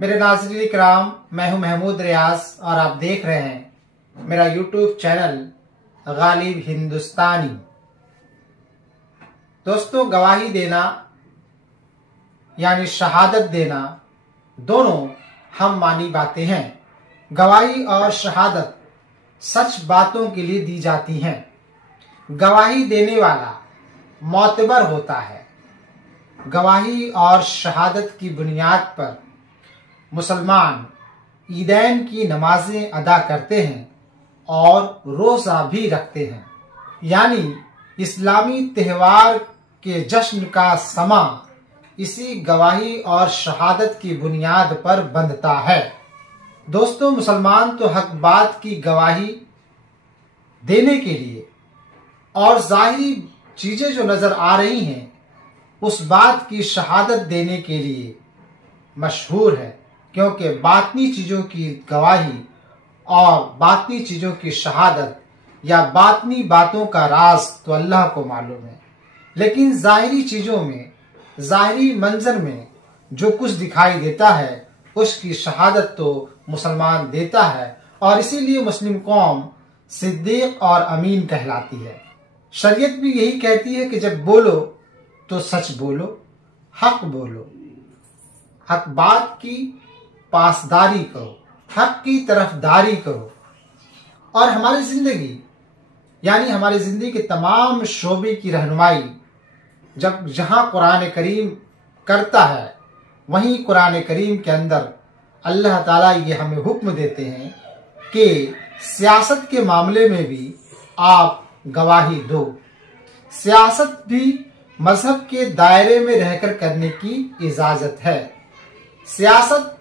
मेरे नाज़रीन इकराम, मैं हूं महमूद रियाज और आप देख रहे हैं मेरा यूट्यूब चैनल गालिब हिंदुस्तानी। दोस्तों, गवाही देना यानी शहादत देना दोनों हम मानी बातें हैं। गवाही और शहादत सच बातों के लिए दी जाती हैं। गवाही देने वाला मोतबर होता है। गवाही और शहादत की बुनियाद पर मुसलमान ईदैन की नमाजें अदा करते हैं और रोज़ा भी रखते हैं, यानी इस्लामी त्यौहार के जश्न का समा इसी गवाही और शहादत की बुनियाद पर बंधता है। दोस्तों, मुसलमान तो हक बात की गवाही देने के लिए और जाहिरी चीजें जो नजर आ रही हैं उस बात की शहादत देने के लिए मशहूर है, क्योंकि बातनी चीजों की गवाही और बातनी चीजों की शहादत या बातनी बातों का राज तो अल्लाह को मालूम है, लेकिन जाहिरी चीजों में, जाहिरी मंजर में जो कुछ दिखाई देता है उसकी शहादत तो मुसलमान देता है, और इसीलिए मुस्लिम कौम सिद्दीक और अमीन कहलाती है। शरीयत भी यही कहती है कि जब बोलो तो सच बोलो, हक बोलो, हक बात की पासदारी करो, हक की तरफदारी करो। और हमारी जिंदगी यानी हमारी जिंदगी के तमाम शोबे की रहनुमाई जब जहां कुरान करीम करता है, वहीं कुरान करीम के अंदर अल्लाह ताला ये हमें हुक्म देते हैं कि सियासत के मामले में भी आप गवाही दो। सियासत भी मजहब के दायरे में रहकर करने की इजाजत है। सियासत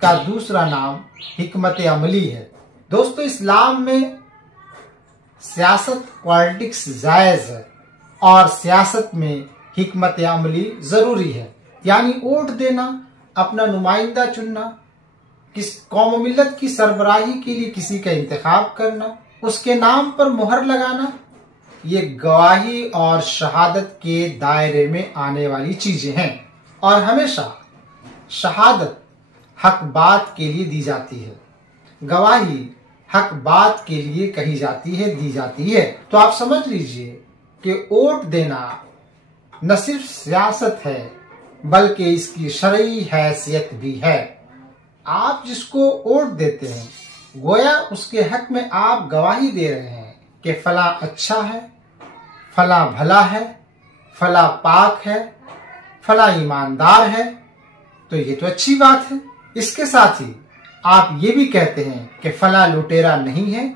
का दूसरा नाम हिकमत अमली है। दोस्तों, इस्लाम में सियासत पॉलिटिक्स जायज है और सियासत में हिकमत अमली जरूरी है, यानी वोट देना, अपना नुमाइंदा चुनना, किस कौम मिल्लत की सरबराही के लिए किसी का इंतखाब करना, उसके नाम पर मुहर लगाना, ये गवाही और शहादत के दायरे में आने वाली चीजें हैं। और हमेशा शहादत हक बात के लिए दी जाती है, गवाही हक बात के लिए कही जाती है, दी जाती है। तो आप समझ लीजिए कि वोट देना न सिर्फ सियासत है बल्कि इसकी शरई हैसियत भी है। आप जिसको वोट देते हैं गोया उसके हक में आप गवाही दे रहे हैं कि फला अच्छा है, फला भला है, फला पाक है, फला ईमानदार है, तो ये तो अच्छी बात है। इसके साथ ही आप ये भी कहते हैं कि फला लुटेरा नहीं है,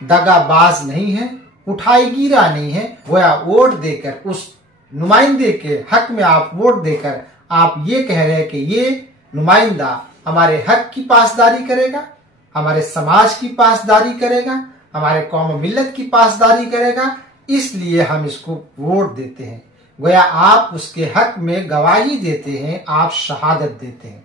दगाबाज नहीं है, उठाईगीरा नहीं है। गोया वोट देकर उस नुमाइंदे के हक में आप वोट देकर आप ये कह रहे हैं कि ये नुमाइंदा हमारे हक की पासदारी करेगा, हमारे समाज की पासदारी करेगा, हमारे कौम मिल्लत की पासदारी करेगा, इसलिए हम इसको वोट देते हैं। गोया आप उसके हक में गवाही देते हैं, आप शहादत देते हैं।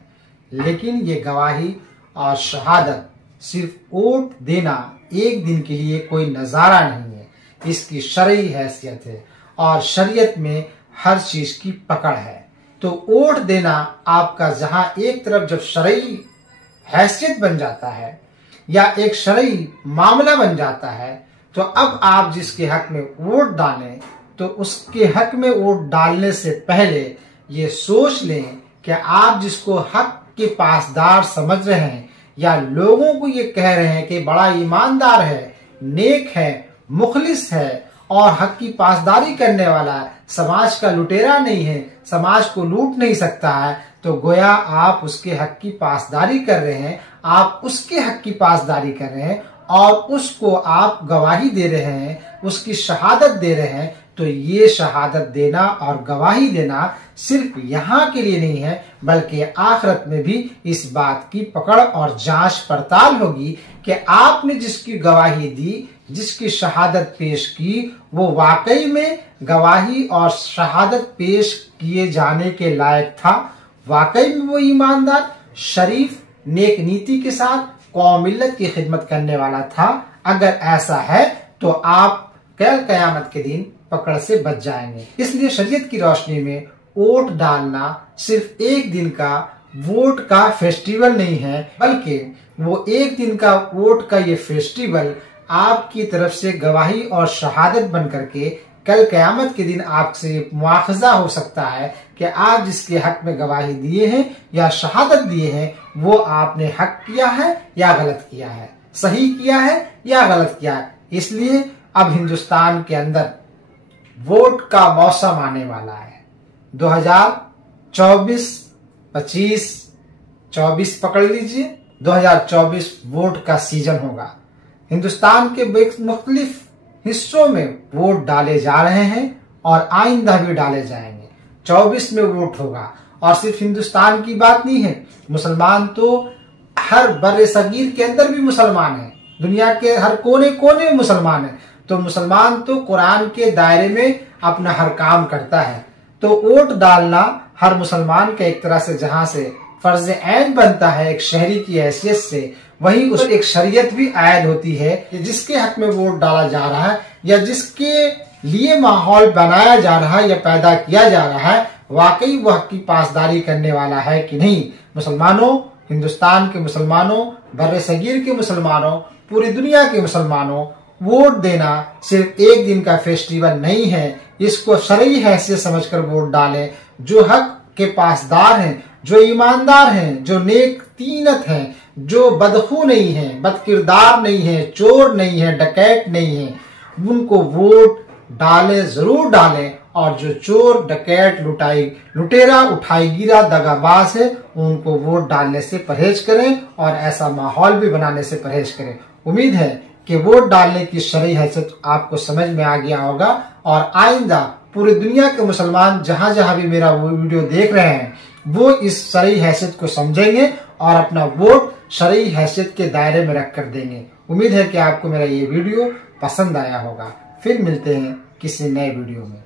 लेकिन ये गवाही और शहादत सिर्फ वोट देना एक दिन के लिए कोई नजारा नहीं है, इसकी शरई हैसियत है और शरीयत में हर चीज की पकड़ है। तो वोट देना आपका जहां एक तरफ जब शरई हैसियत बन जाता है या एक शरई मामला बन जाता है, तो अब आप जिसके हक में वोट डालें तो उसके हक में वोट डालने से पहले ये सोच लें कि आप जिसको हक के पासदार समझ रहे हैं या लोगों को ये कह रहे हैं कि बड़ा ईमानदार है, नेक है, मुखलिस है और हक की पासदारी करने वाला है, समाज का लुटेरा नहीं है, समाज को लूट नहीं सकता है, तो गोया आप उसके हक की पासदारी कर रहे हैं, आप उसके हक की पासदारी कर रहे हैं और उसको आप गवाही दे रहे हैं, उसकी शहादत दे रहे हैं। तो ये शहादत देना और गवाही देना सिर्फ यहाँ के लिए नहीं है, बल्कि आखिरत में भी इस बात की पकड़ और जांच पड़ताल होगी कि आपने जिसकी गवाही दी, जिसकी शहादत पेश की, वो वाकई में गवाही और शहादत पेश किए जाने के लायक था, वाकई में वो ईमानदार, शरीफ, नेक नीति के साथ कौम मिल्लत की खिदमत करने वाला था। अगर ऐसा है तो आप कल कयामत के दिन पकड़ से बच जाएंगे। इसलिए शरीयत की रोशनी में वोट डालना सिर्फ एक दिन का वोट का फेस्टिवल नहीं है, बल्कि वो एक दिन का वोट का ये फेस्टिवल आपकी तरफ से गवाही और शहादत बन करके कल क़यामत के दिन आपसे मुआखजा हो सकता है कि आप जिसके हक में गवाही दिए हैं या शहादत दिए हैं वो आपने हक किया है या गलत किया है, सही किया है या गलत किया है। इसलिए अब हिंदुस्तान के अंदर वोट का मौसम आने वाला है। 2024, 25, 24 पकड़ लीजिए, 2024 वोट का सीजन होगा। हिंदुस्तान के मुख्तलिफ हिस्सों में वोट डाले जा रहे हैं और आइंदा भी डाले जाएंगे। 24 में वोट होगा। और सिर्फ हिंदुस्तान की बात नहीं है, मुसलमान तो हर बर्रे सगीर के अंदर भी मुसलमान है, दुनिया के हर कोने कोने में मुसलमान है। तो मुसलमान तो कुरान के दायरे में अपना हर काम करता है। तो वोट डालना हर मुसलमान का एक तरह से जहां से फर्ज ऐन बनता है एक शहरी की हैसियत से, वहीं उस एक शरीयत भी आयद होती है कि जिसके हक में वोट डाला जा रहा है या जिसके लिए माहौल बनाया जा रहा है या पैदा किया जा रहा है, वाकई वह हक की पासदारी करने वाला है कि नहीं। मुसलमानों, हिंदुस्तान के मुसलमानों, बर्रे सगीर के मुसलमानों, पूरी दुनिया के मुसलमानों, वोट देना सिर्फ एक दिन का फेस्टिवल नहीं है। इसको शरई हैसियत समझकर वोट डालें। जो हक के पासदार हैं, जो ईमानदार हैं, जो नेक तीनत हैं, जो बदखू नहीं है, बदकिरदार नहीं है, चोर नहीं है, डकैत नहीं है, उनको वोट डालें, जरूर डालें। और जो चोर, डकैत, लुटेरा, उठाईगिरा, दगाबाज है, उनको वोट डालने से परहेज करें और ऐसा माहौल भी बनाने से परहेज करें। उम्मीद है कि वोट डालने की शरई हैसियत आपको समझ में आ गया होगा और आइंदा पूरी दुनिया के मुसलमान जहां जहां भी मेरा वो वीडियो देख रहे हैं वो इस शरई हैसियत को समझेंगे और अपना वोट शरई हैसियत के दायरे में रख कर देंगे। उम्मीद है कि आपको मेरा ये वीडियो पसंद आया होगा। फिर मिलते हैं किसी नए वीडियो में।